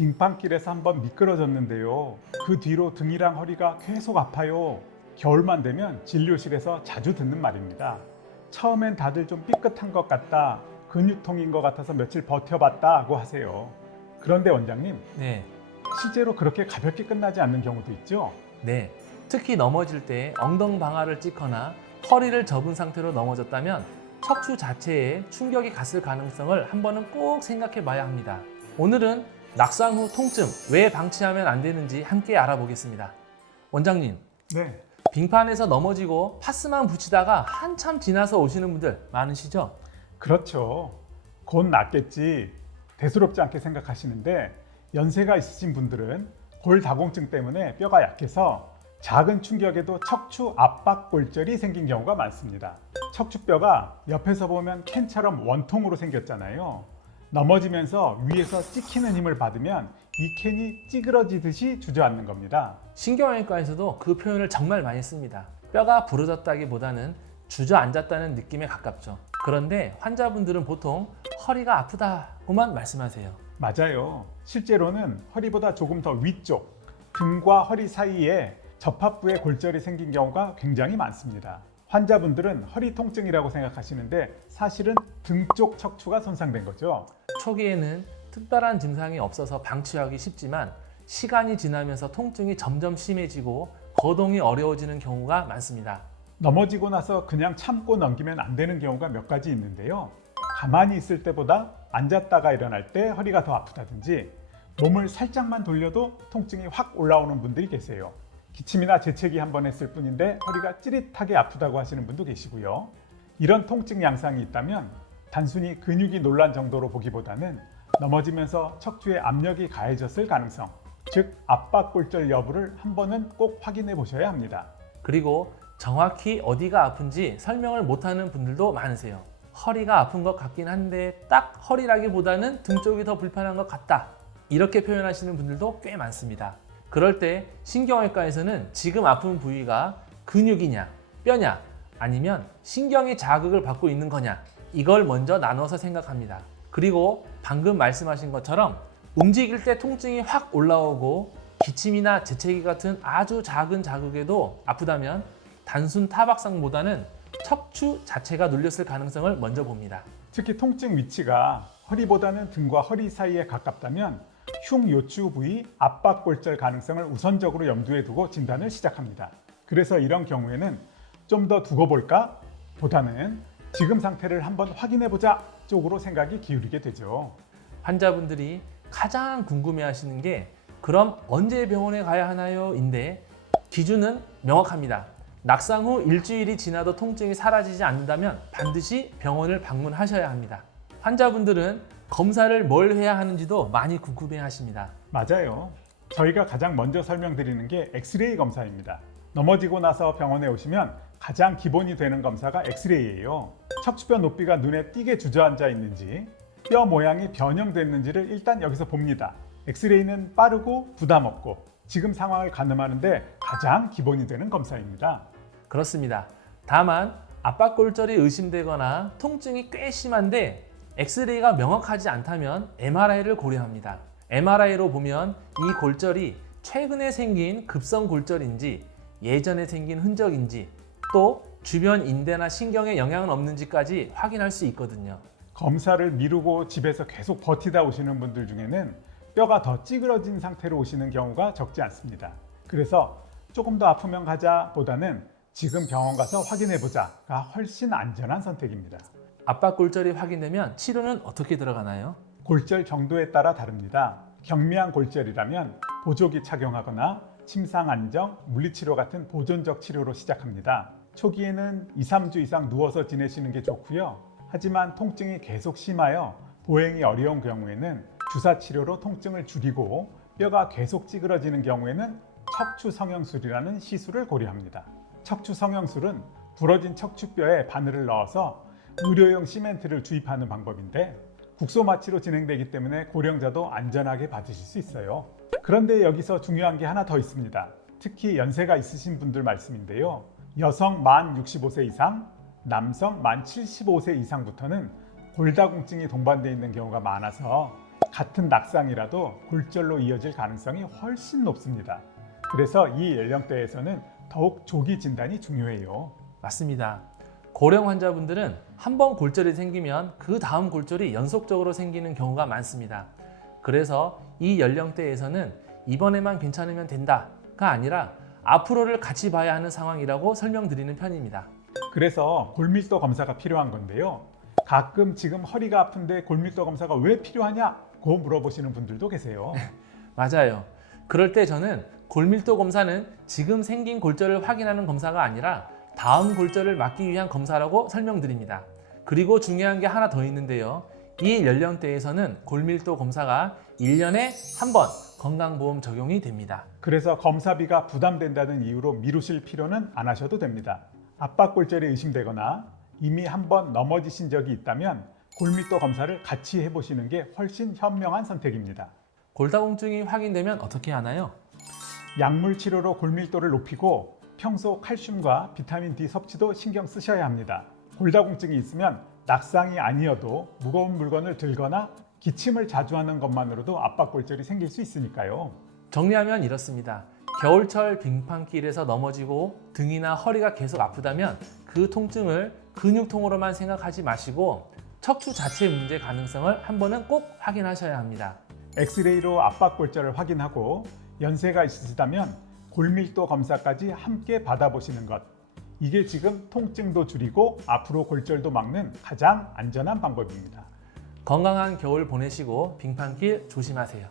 빙판길에서 한번 미끄러졌는데요. 그 뒤로 등이랑 허리가 계속 아파요. 겨울만 되면 진료실에서 자주 듣는 말입니다. 처음엔 다들 좀 삐끗한 것 같다, 근육통인 것 같아서 며칠 버텨봤다고 하세요. 그런데 원장님, 네, 실제로 그렇게 가볍게 끝나지 않는 경우도 있죠? 네. 특히 넘어질 때 엉덩방아를 찍거나 허리를 접은 상태로 넘어졌다면 척추 자체에 충격이 갔을 가능성을 한 번은 꼭 생각해 봐야 합니다. 오늘은 낙상 후 통증 왜 방치하면 안 되는지 함께 알아보겠습니다. 원장님, 네. 빙판에서 넘어지고 파스만 붙이다가 한참 지나서 오시는 분들 많으시죠? 그렇죠. 곧 낫겠지, 대수롭지 않게 생각하시는데, 연세가 있으신 분들은 골다공증 때문에 뼈가 약해서 작은 충격에도 척추 압박골절이 생긴 경우가 많습니다. 척추뼈가 옆에서 보면 캔처럼 원통으로 생겼잖아요. 넘어지면서 위에서 찍히는 힘을 받으면 이 캔이 찌그러지듯이 주저앉는 겁니다. 신경외과에서도 그 표현을 정말 많이 씁니다. 뼈가 부러졌다기보다는 주저앉았다는 느낌에 가깝죠. 그런데 환자분들은 보통 허리가 아프다고만 말씀하세요. 맞아요. 실제로는 허리보다 조금 더 위쪽, 등과 허리 사이에 접합부에 골절이 생긴 경우가 굉장히 많습니다. 환자분들은 허리 통증이라고 생각하시는데 사실은 등 쪽 척추가 손상된 거죠. 초기에는 특별한 증상이 없어서 방치하기 쉽지만 시간이 지나면서 통증이 점점 심해지고 거동이 어려워지는 경우가 많습니다. 넘어지고 나서 그냥 참고 넘기면 안 되는 경우가 몇 가지 있는데요. 가만히 있을 때보다 앉았다가 일어날 때 허리가 더 아프다든지, 몸을 살짝만 돌려도 통증이 확 올라오는 분들이 계세요. 기침이나 재채기 한 번 했을 뿐인데 허리가 찌릿하게 아프다고 하시는 분도 계시고요. 이런 통증 양상이 있다면 단순히 근육이 놀란 정도로 보기보다는 넘어지면서 척추에 압력이 가해졌을 가능성, 즉 압박골절 여부를 한 번은 꼭 확인해 보셔야 합니다. 그리고 정확히 어디가 아픈지 설명을 못하는 분들도 많으세요. 허리가 아픈 것 같긴 한데 딱 허리라기보다는 등 쪽이 더 불편한 것 같다, 이렇게 표현하시는 분들도 꽤 많습니다. 그럴 때 신경외과에서는 지금 아픈 부위가 근육이냐, 뼈냐, 아니면 신경이 자극을 받고 있는 거냐, 이걸 먼저 나눠서 생각합니다. 그리고 방금 말씀하신 것처럼 움직일 때 통증이 확 올라오고 기침이나 재채기 같은 아주 작은 자극에도 아프다면 단순 타박상보다는 척추 자체가 눌렸을 가능성을 먼저 봅니다. 특히 통증 위치가 허리보다는 등과 허리 사이에 가깝다면 흉요추 부위 압박골절 가능성을 우선적으로 염두에 두고 진단을 시작합니다. 그래서 이런 경우에는 좀 더 두고 볼까? 보다는 지금 상태를 한번 확인해 보자 쪽으로 생각이 기울이게 되죠. 환자분들이 가장 궁금해하시는 게 그럼 언제 병원에 가야 하나요? 인데 기준은 명확합니다. 낙상 후 일주일이 지나도 통증이 사라지지 않는다면 반드시 병원을 방문하셔야 합니다. 환자분들은 검사를 뭘 해야 하는지도 많이 궁금해하십니다. 맞아요. 저희가 가장 먼저 설명드리는 게 엑스레이 검사입니다. 넘어지고 나서 병원에 오시면 가장 기본이 되는 검사가 엑스레이예요. 척추뼈 높이가 눈에 띄게 주저앉아 있는지, 뼈 모양이 변형됐는지를 일단 여기서 봅니다. 엑스레이는 빠르고 부담 없고 지금 상황을 가늠하는데 가장 기본이 되는 검사입니다. 그렇습니다. 다만 압박골절이 의심되거나 통증이 꽤 심한데 엑스레이가 명확하지 않다면 MRI를 고려합니다. MRI로 보면 이 골절이 최근에 생긴 급성 골절인지 예전에 생긴 흔적인지 또 주변 인대나 신경에 영향은 없는지까지 확인할 수 있거든요. 검사를 미루고 집에서 계속 버티다 오시는 분들 중에는 뼈가 더 찌그러진 상태로 오시는 경우가 적지 않습니다. 그래서 조금 더 아프면 가자 보다는 지금 병원 가서 확인해 보자가 훨씬 안전한 선택입니다. 압박골절이 확인되면 치료는 어떻게 들어가나요? 골절 정도에 따라 다릅니다. 경미한 골절이라면 보조기 착용하거나 침상 안정, 물리치료 같은 보존적 치료로 시작합니다. 초기에는 2, 3주 이상 누워서 지내시는 게 좋고요. 하지만 통증이 계속 심하여 보행이 어려운 경우에는 주사 치료로 통증을 줄이고 뼈가 계속 찌그러지는 경우에는 척추 성형술이라는 시술을 고려합니다. 척추 성형술은 부러진 척추뼈에 바늘을 넣어서 의료용 시멘트를 주입하는 방법인데 국소 마취로 진행되기 때문에 고령자도 안전하게 받으실 수 있어요. 그런데 여기서 중요한 게 하나 더 있습니다. 특히 연세가 있으신 분들 말씀인데요. 여성 만 65세 이상, 남성 만 75세 이상부터는 골다공증이 동반되어 있는 경우가 많아서 같은 낙상이라도 골절로 이어질 가능성이 훨씬 높습니다. 그래서 이 연령대에서는 더욱 조기 진단이 중요해요. 맞습니다. 고령 환자분들은 한 번 골절이 생기면 그 다음 골절이 연속적으로 생기는 경우가 많습니다. 그래서 이 연령대에서는 이번에만 괜찮으면 된다가 아니라 앞으로를 같이 봐야 하는 상황이라고 설명드리는 편입니다. 그래서 골밀도 검사가 필요한 건데요. 가끔 지금 허리가 아픈데 골밀도 검사가 왜 필요하냐고 물어보시는 분들도 계세요. 맞아요. 그럴 때 저는 골밀도 검사는 지금 생긴 골절을 확인하는 검사가 아니라 다음 골절을 막기 위한 검사라고 설명드립니다. 그리고 중요한 게 하나 더 있는데요. 이 연령대에서는 골밀도 검사가 1년에 한 번 건강보험 적용이 됩니다. 그래서 검사비가 부담된다는 이유로 미루실 필요는 안 하셔도 됩니다. 압박골절이 의심되거나 이미 한번 넘어지신 적이 있다면 골밀도 검사를 같이 해보시는 게 훨씬 현명한 선택입니다. 골다공증이 확인되면 어떻게 하나요? 약물 치료로 골밀도를 높이고 평소 칼슘과 비타민 D 섭취도 신경 쓰셔야 합니다. 골다공증이 있으면 낙상이 아니어도 무거운 물건을 들거나 기침을 자주 하는 것만으로도 압박골절이 생길 수 있으니까요. 정리하면 이렇습니다. 겨울철 빙판길에서 넘어지고 등이나 허리가 계속 아프다면 그 통증을 근육통으로만 생각하지 마시고 척추 자체 문제 가능성을 한 번은 꼭 확인하셔야 합니다. 엑스레이로 압박골절을 확인하고 연세가 있으시다면 골밀도 검사까지 함께 받아보시는 것. 이게 지금 통증도 줄이고 앞으로 골절도 막는 가장 안전한 방법입니다. 건강한 겨울 보내시고 빙판길 조심하세요.